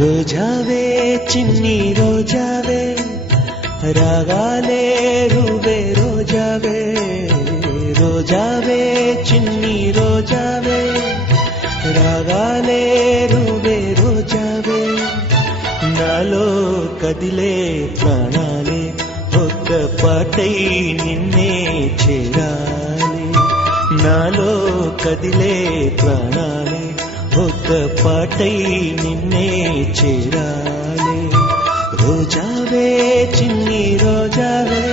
రోజావే చిన్ని రోజావే రాగాలే రువే రోజావే రోజావే చిన్ని రోజావే రాగాలే రువే రోజావే నాలో కదిలే ప్రాణాలే ఒక్క పాటై నిన్నే చేరాలి నాలో కదిలే ప్రాణాలే ఒక్క పాటై నిన్నే చేరాలి రోజావే చిన్ని రోజావే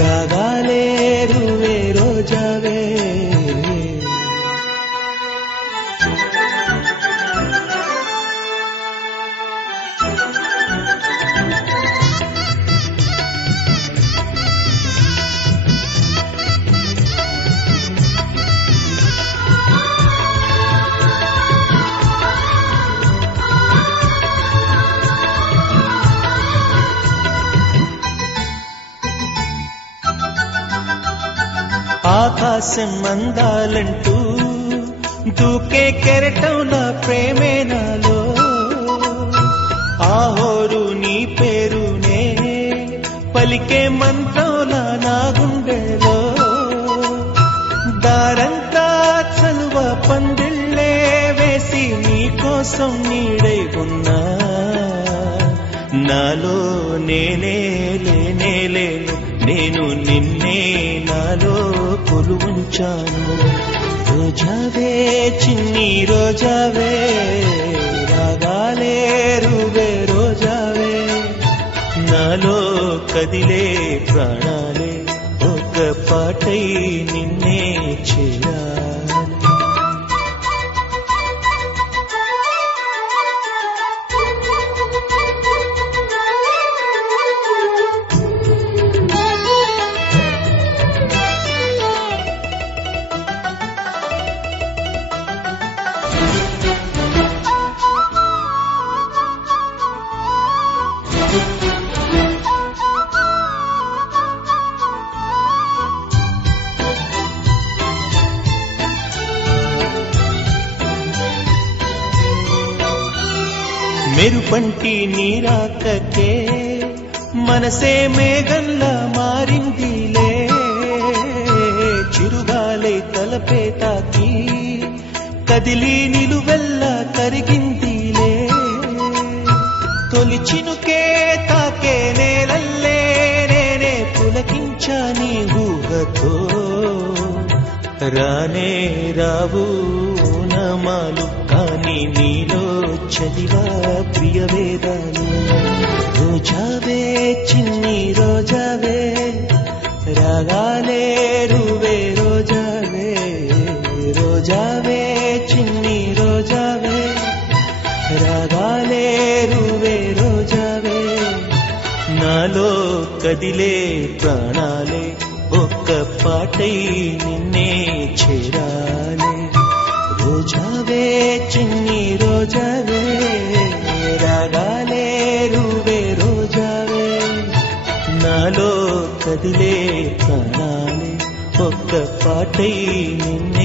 రాగాలే రువే రోజావే ఆకాశం అందాలంటూ దూకే కెరటంలా ప్రేమే నాలో ఆహోరు నీ పేరునే పలికే మంత్రంలా నా గుండెలో దారంతా చలువ పందిళ్ళే వేసి నీ కోసం నీడై ఉన్నా నాలో నేనే లేనే లేను నేను నిన్నే నాలో కొలువుంచాను రోజావే చిన్ని రోజావే రాగాలే రువే రోజావే నాలో కదిలే ప్రాణాలే ఒక పాటై నిన్నే చేరాలి మెరుపంటి నీరాకకే మనసే మేఘంలా మారిందిలే చిరుగాలై తలపే తాకి కదిలి నిలువెల్లా కరిగిందిలే తొలి చినుకే తాకే నేలల్లే నేనే పులకించా నీ ఊహతో రానే రావు నమాలు కానీ నీలో చదివా ప్రియ వేదాలు రోజావే చిన్ని రోజావే రాగాలే రువే రోజావే రోజావే చిన్ని రోజావే రాగాలే రువే రోజావే నాలో కదిలే ప్రాణాలే ఒక్క పాటై నిన్నే చేరాలి రోజావే చిన్ని రోజావే రాగాలే రువే రోజావే నాలో కదిలే ప్రాణాలే ఒక్క పాటై నిన్నే